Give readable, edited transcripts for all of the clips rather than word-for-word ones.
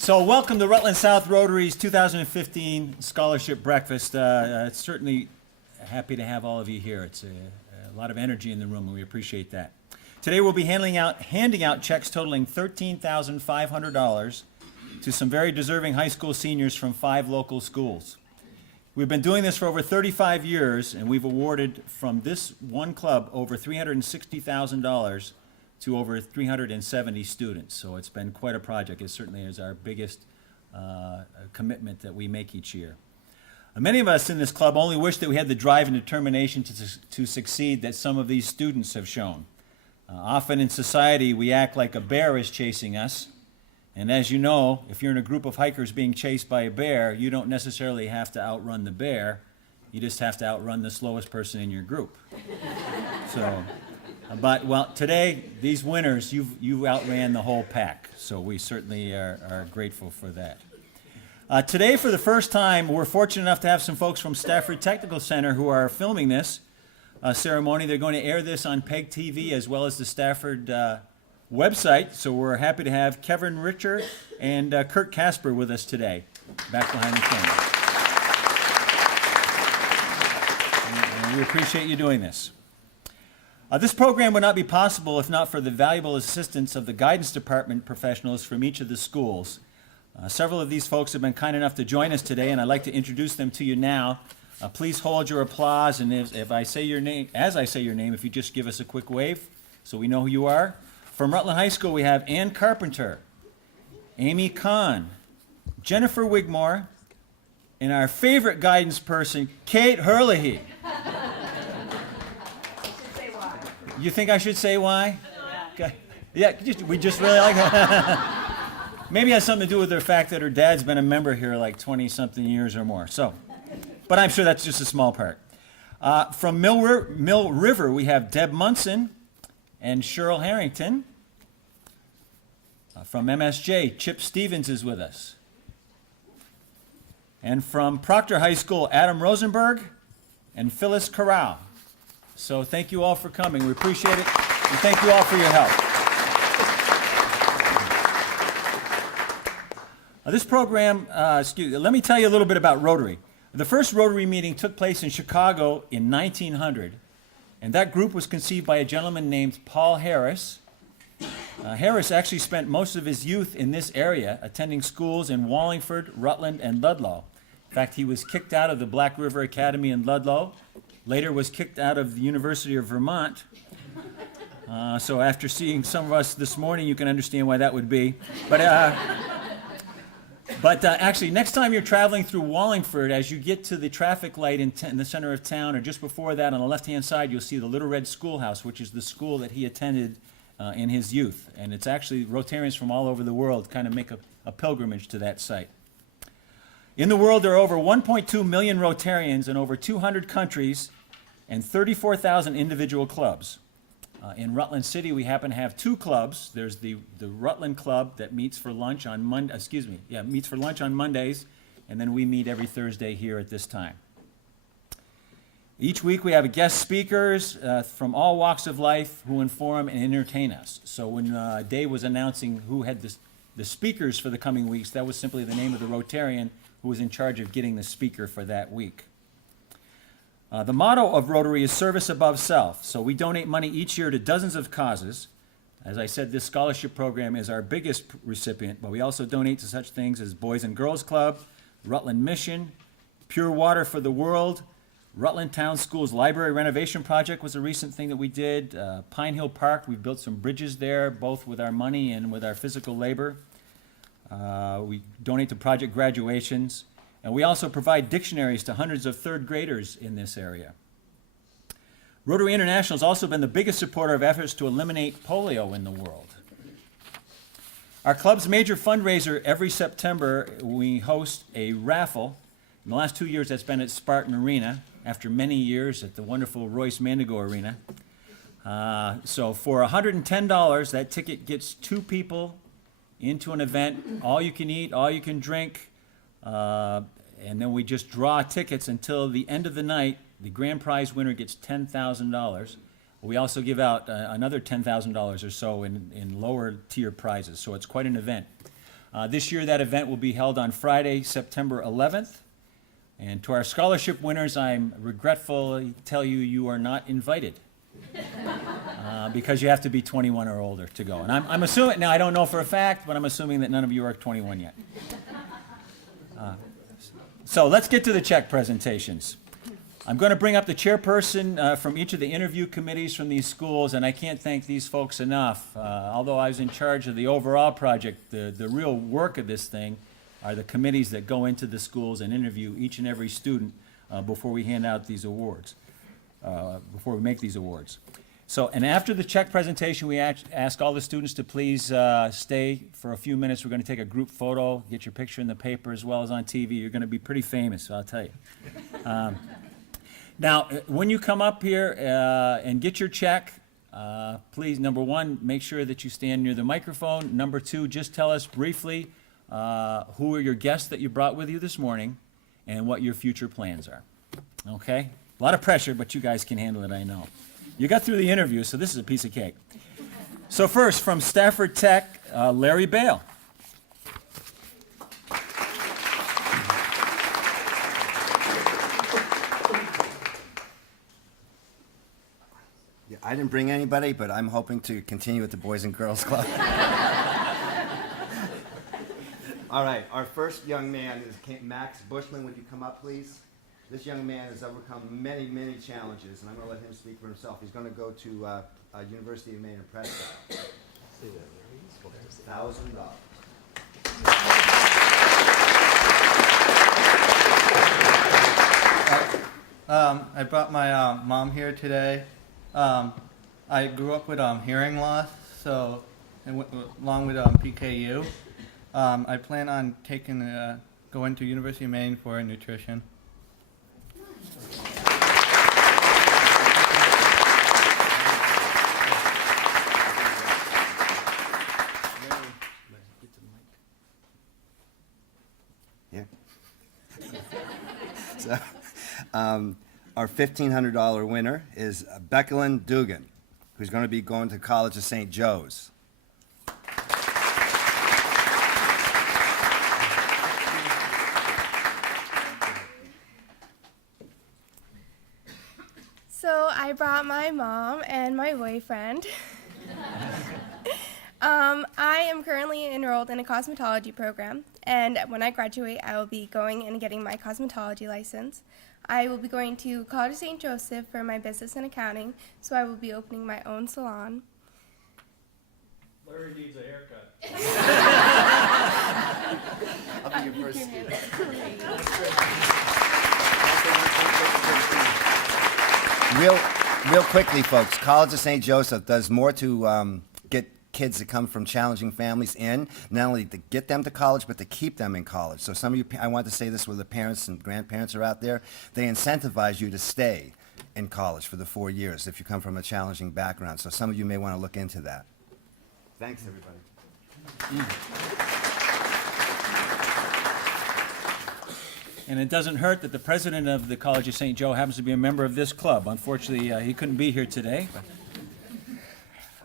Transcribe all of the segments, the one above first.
So welcome to Rutland South Rotary's 2015 Scholarship Breakfast. Certainly happy to have all of you here. It's a lot of energy in the room, and we appreciate that. Today we'll be handing out checks totaling $13,500 to some very deserving high school seniors from 5 local schools. We've been doing this for over 35 years, and we've awarded from this one club over $360,000 to over 370 students. So it's been quite a project. It certainly is our biggest commitment that we make each year. Many of us in this club only wish that we had the drive and determination to succeed that some of these students have shown. Often in society, we act like a bear is chasing us. And as you know, if you're in a group of hikers being chased by a bear, you don't necessarily have to outrun the bear. You just have to outrun the slowest person in your group. But today, these winners, you outran the whole pack. So we certainly are grateful for that. Today, for the first time, we're fortunate enough to have some folks from Stafford Technical Center who are filming this ceremony. They're going to air this on PEG TV as well as the Stafford website. So we're happy to have Kevin Richer and Kurt Casper with us today, back behind the camera. And we appreciate you doing this. This program would not be possible if not for the valuable assistance of the guidance department professionals from each of the schools. Several of these folks have been kind enough to join us today, and I'd like to introduce them to you now. Please hold your applause, and if I say your name, as I say your name, if you just give us a quick wave so we know who you are. From Rutland High School, we have Ann Carpenter, Amy Kahn, Jennifer Wigmore, and our favorite guidance person, Kate Herlihy. You think I should say why? Okay. Yeah, we just really like her. Maybe it has something to do with the fact that her dad's been a member here like 20-something years or more. So, but I'm sure that's just a small part. From Mill River, we have Deb Munson and Cheryl Harrington. From MSJ, Chip Stevens is with us. And from Proctor High School, Adam Rosenberg and Phyllis Corral. So thank you all for coming. We appreciate it. And thank you all for your help. This program, let me tell you a little bit about Rotary. The first Rotary meeting took place in Chicago in 1900, and that group was conceived by a gentleman named Paul Harris. Harris actually spent most of his youth in this area, attending schools in Wallingford, Rutland, and Ludlow. In fact, he was kicked out of the Black River Academy in Ludlow, later was kicked out of the University of Vermont. So after seeing some of us this morning, you can understand why that would be. But actually, next time you're traveling through Wallingford, as you get to the traffic light in the center of town, or just before that on the left-hand side, you'll see the Little Red Schoolhouse, which is the school that he attended in his youth. And it's actually Rotarians from all over the world kind of make a pilgrimage to that site. In the world, there are over 1.2 million Rotarians in over 200 countries and 34,000 individual clubs. In Rutland City, we happen to have 2 clubs. There's the Rutland Club that meets for lunch on Mondays, and then we meet every Thursday here at this time. Each week we have guest speakers from all walks of life who inform and entertain us. So when Dave was announcing who had the speakers for the coming weeks, that was simply the name of the Rotarian who was in charge of getting the speaker for that week. The motto of Rotary is service above self. So we donate money each year to dozens of causes. As I said, this scholarship program is our biggest recipient, but we also donate to such things as Boys and Girls Club, Rutland Mission, Pure Water for the World, Rutland Town School's Library Renovation Project was a recent thing that we did. Pine Hill Park, we've built some bridges there, both with our money and with our physical labor. We donate to project graduations. And we also provide dictionaries to hundreds of third graders in this area. Rotary International has also been the biggest supporter of efforts to eliminate polio in the world. Our club's major fundraiser every September, we host a raffle. In the last 2 years, that's been at Spartan Arena, after many years at the wonderful Royce Mandigo Arena. So for $110, that ticket gets 2 people into an event, all you can eat, all you can drink. And then we just draw tickets until the end of the night. The grand prize winner gets $10,000. We also give out another $10,000 or so in lower tier prizes, so it's quite an event. This year, that event will be held on Friday, September 11th. And to our scholarship winners, I'm regretful to tell you, you are not invited. Because you have to be 21 or older to go. And I'm assuming, now I don't know for a fact, but I'm assuming that none of you are 21 yet. So let's get to the check presentations. I'm going to bring up the chairperson from each of the interview committees from these schools, and I can't thank these folks enough. Although I was in charge of the overall project, the real work of this thing are the committees that go into the schools and interview each and every student before we hand out these awards, before we make these awards. So, and after the check presentation, we ask all the students to please stay for a few minutes. We're going to take a group photo, get your picture in the paper as well as on TV. You're going to be pretty famous, I'll tell you. Now, when you come up here and get your check, please, number one, make sure that you stand near the microphone. Number two, just tell us briefly who are your guests that you brought with you this morning and what your future plans are. Okay? A lot of pressure, but you guys can handle it, I know. You got through the interview, so this is a piece of cake. So first, from Stafford Tech, Larry Bale. Yeah, I didn't bring anybody, but I'm hoping to continue with the Boys and Girls Club. All right, our first young man is Max Bushman. Would you come up, please? This young man has overcome many, many challenges, and I'm going to let him speak for himself. He's going to go to University of Maine in Prescott. $1,000. I brought my mom here today. I grew up with hearing loss, so along with PKU. I plan on going to University of Maine for nutrition. Yeah. So, our $1,500 winner is Beckelin Dugan, who's going to be going to College of St. Joe's. So I brought my mom and my boyfriend. I am currently enrolled in a cosmetology program, and when I graduate, I will be going and getting my cosmetology license. I will be going to College of St. Joseph for my business and accounting, so I will be opening my own salon. Larry needs a haircut. I'll be your first student. Real quickly, folks, College of St. Joseph does more to get kids that come from challenging families in, not only to get them to college, but to keep them in college. So some of you, I want to say this where the parents and grandparents are out there, they incentivize you to stay in college for the 4 years if you come from a challenging background. So some of you may want to look into that. Thanks, everybody. And it doesn't hurt that the president of the College of St. Joe happens to be a member of this club. Unfortunately, he couldn't be here today.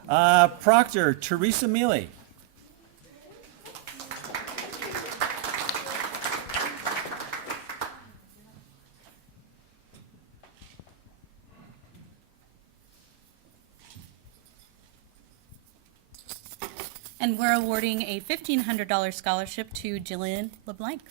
Proctor, Teresa Mealy. And we're awarding a $1,500 scholarship to Jillian LeBlanc.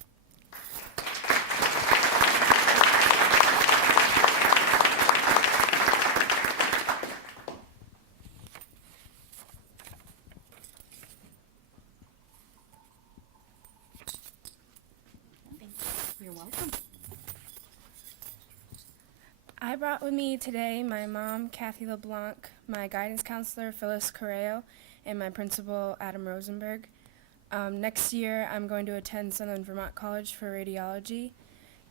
You're welcome. I brought with me today my mom, Kathy LeBlanc, my guidance counselor, Phyllis Correo, and my principal, Adam Rosenberg. Next year, I'm going to attend Southern Vermont College for radiology,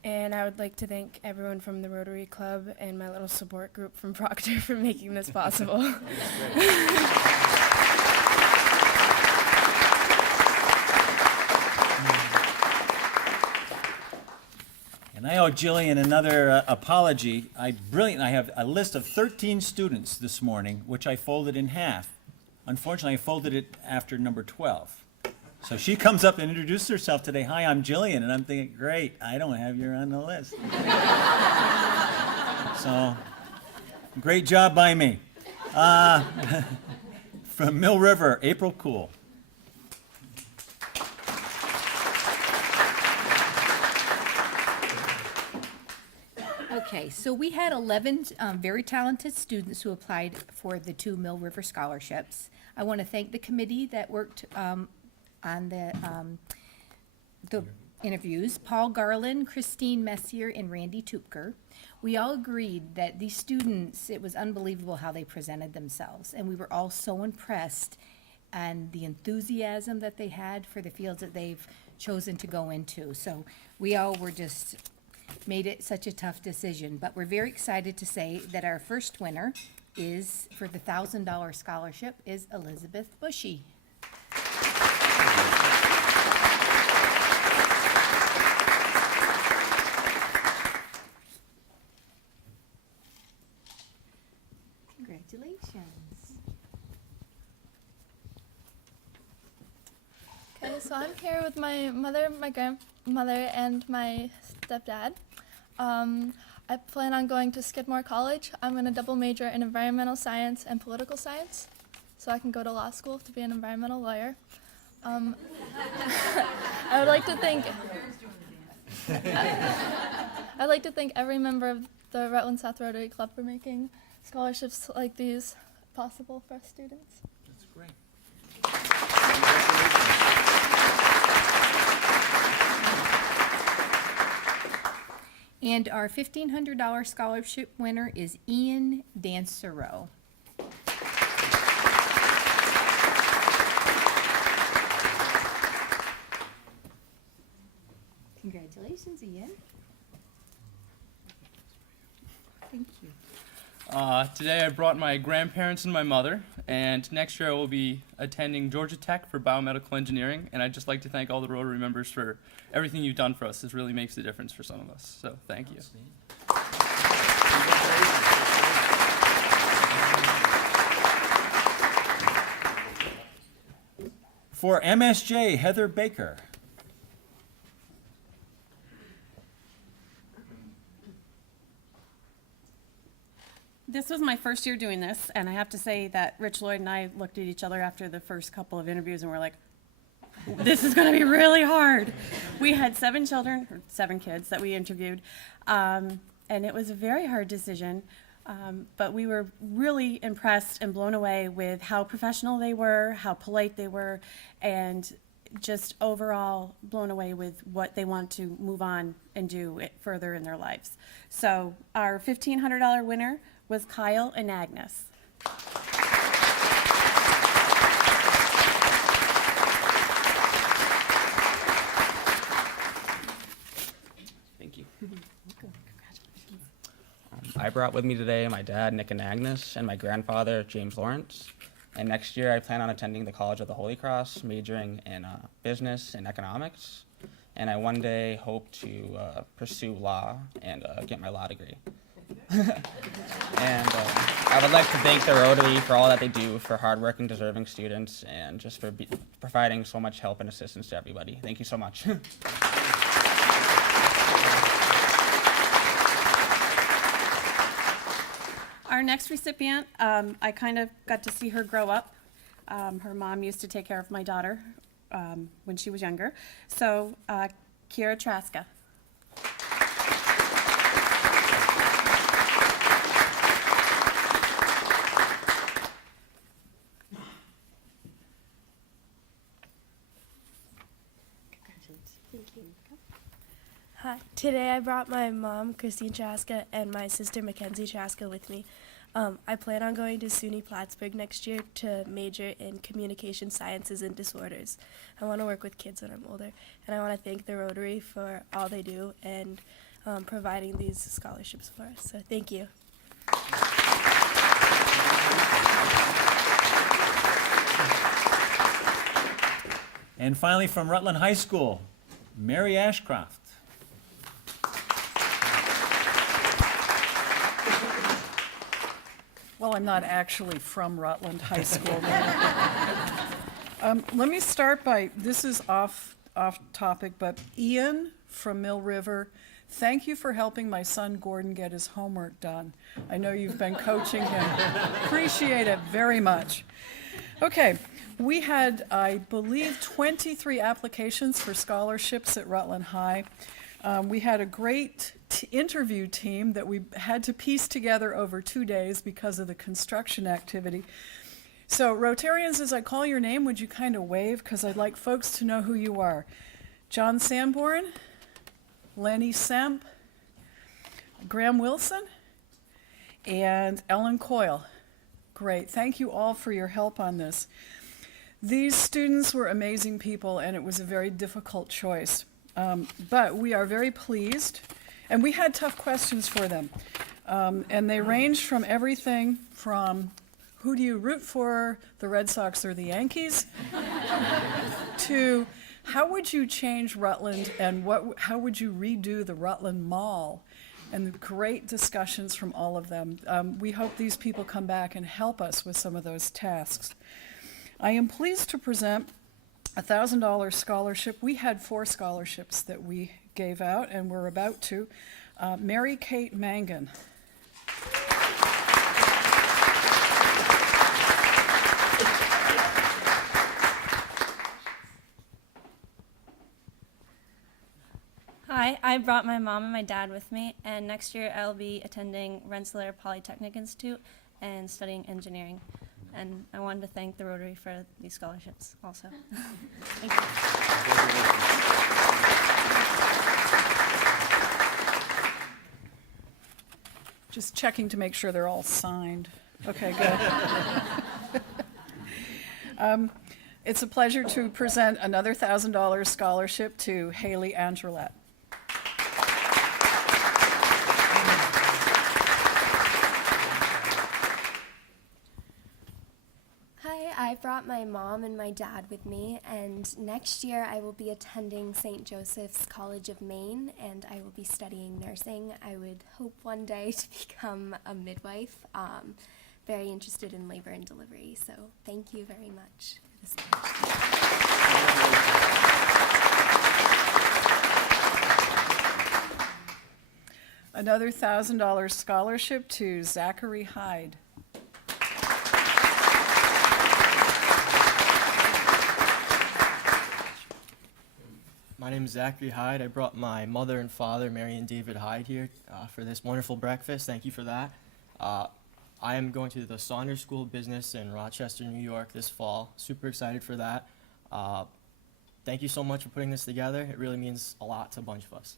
and I would like to thank everyone from the Rotary Club and my little support group from Proctor for making this possible. And I owe Jillian another apology. I have a list of 13 students this morning, which I folded in half. Unfortunately, I folded it after number 12. So she comes up and introduces herself today. Hi, I'm Jillian. And I'm thinking, great, I don't have you on the list. So, great job by me. From Mill River, April Cool. Okay, so we had 11 very talented students who applied for the 2 Mill River scholarships. I want to thank the committee that worked on the interviews, Paul Garland, Christine Messier, and Randy Tupker. We all agreed that these students, it was unbelievable how they presented themselves, and we were all so impressed and the enthusiasm that they had for the fields that they've chosen to go into. So we all were just made it such a tough decision, but we're very excited to say that our first winner is, for the $1,000 scholarship, is Elizabeth Bushy. Congratulations. Okay, so I'm here with my mother, my grandmother, and my stepdad. I plan on going to Skidmore College. I'm going to double major in environmental science and political science, so I can go to law school to be an environmental lawyer. I would like to thank I'd like to thank every member of the Rutland South Rotary Club for making scholarships like these possible for us students. That's great. And our $1,500 scholarship winner is Ian Dansereau. Congratulations, Ian. Thank you. Today I brought my grandparents and my mother, and next year I will be attending Georgia Tech for biomedical engineering, and I'd just like to thank all the Rotary members for everything you've done for us. This really makes a difference for some of us, so thank you. For MSJ, Heather Baker. This was my first year doing this, and I have to say that Rich Lloyd and I looked at each other after the first couple of interviews and we're like, this is going to be really hard. We had 7 children, or 7 kids that we interviewed, and it was a very hard decision, but we were really impressed and blown away with how professional they were, how polite they were, and just overall blown away with what they want to move on and do it further in their lives. So our $1,500 winner was Kyle and Agnes. Thank you. I brought with me today my dad, Nick and Agnes, and my grandfather, James Lawrence. And next year I plan on attending the College of the Holy Cross, majoring in business and economics. And I one day hope to pursue law and get my law degree. And I would like to thank the Rotary for all that they do for hardworking, deserving students, and just for providing so much help and assistance to everybody. Thank you so much. Our next recipient, I kind of got to see her grow up. Her mom used to take care of my daughter when she was younger. So, Kira Traska. Hi. Today I brought my mom, Christine Traska, and my sister, Mackenzie Traska, with me. I plan on going to SUNY Plattsburgh next year to major in communication sciences and disorders. I want to work with kids when I'm older, and I want to thank the Rotary for all they do and providing these scholarships for us. So thank you. And finally, from Rutland High School, Mary Ashcroft. Well, I'm not actually from Rutland High School. Let me start by, this is off topic, but Ian from Mill River, thank you for helping my son Gordon get his homework done. I know you've been coaching him. Appreciate it very much. Okay, we had, I believe, 23 applications for scholarships at Rutland High. We had a great interview team that we had to piece together over 2 days because of the construction activity. So Rotarians, as I call your name, would you kind of wave? Because I'd like folks to know who you are. John Sanborn, Lenny Semp, Graham Wilson, and Ellen Coyle. Great. Thank you all for your help on this. These students were amazing people, and it was a very difficult choice. But we are very pleased, and we had tough questions for them. And they ranged from everything from who do you root for, the Red Sox or the Yankees, to how would you change Rutland and how would you redo the Rutland Mall? And great discussions from all of them. We hope these people come back and help us with some of those tasks. I am pleased to present a $1,000 scholarship. We had 4 scholarships that we gave out, and we're about to. Mary Kate Mangan. Hi, I brought my mom and my dad with me, and next year I'll be attending Rensselaer Polytechnic Institute and studying engineering. And I wanted to thank the Rotary for these scholarships also. Thank you. Just checking to make sure they're all signed. Okay, good. It's a pleasure to present another $1,000 scholarship to Haley Andrelet. I brought my mom and my dad with me, and next year I will be attending St. Joseph's College of Maine, and I will be studying nursing. I would hope one day to become a midwife. Very interested in labor and delivery, so thank you very much for this Another $1,000 scholarship to Zachary Hyde. My name is Zachary Hyde. I brought my mother and father, Mary and David Hyde, here for this wonderful breakfast. Thank you for that. I am going to the Saunders School of Business in Rochester, New York this fall. Super excited for that. Thank you so much for putting this together. It really means a lot to a bunch of us.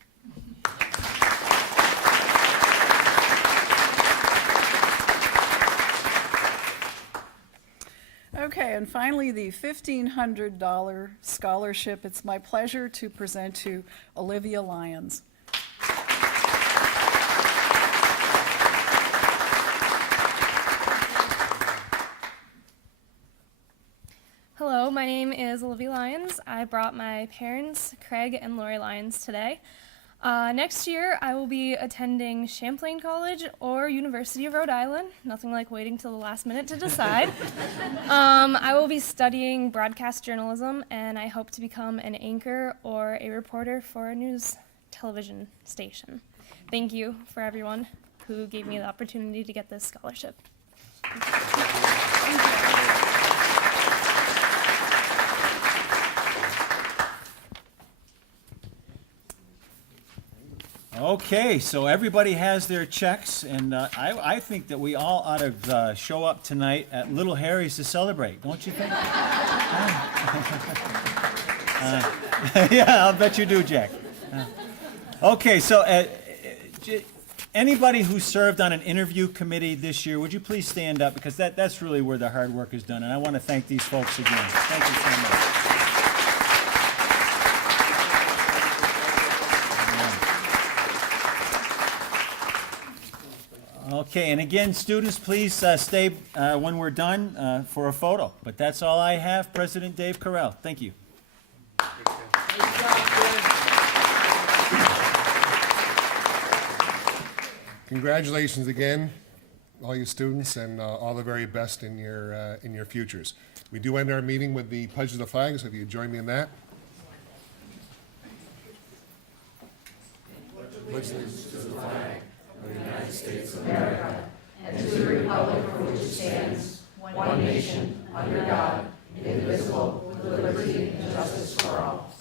Okay, and finally, the $1,500 scholarship. It's my pleasure to present to Olivia Lyons. Hello, my name is Olivia Lyons. I brought my parents, Craig and Lori Lyons, today. Next year, I will be attending Champlain College or University of Rhode Island. Nothing like waiting till the last minute to decide. I will be studying broadcast journalism, and I hope to become an anchor or a reporter for a news television station. Thank you for everyone who gave me the opportunity to get this scholarship. Thank you. Okay, so everybody has their checks, and I think that we all ought to show up tonight at Little Harry's to celebrate, don't you think? Yeah, I'll bet you do, Jack. Okay, so anybody who served on an interview committee this year, would you please stand up, because that's really where the hard work is done, and I want to thank these folks again. Thank you so much. Okay, and again, students, please stay when we're done for a photo. But that's all I have. President Dave Carell, thank you. Congratulations again. all you students, and all the very best in your futures. We do end our meeting with the pledge of the flag, so if you join me in that. one nation, under God, indivisible, with liberty and justice for all.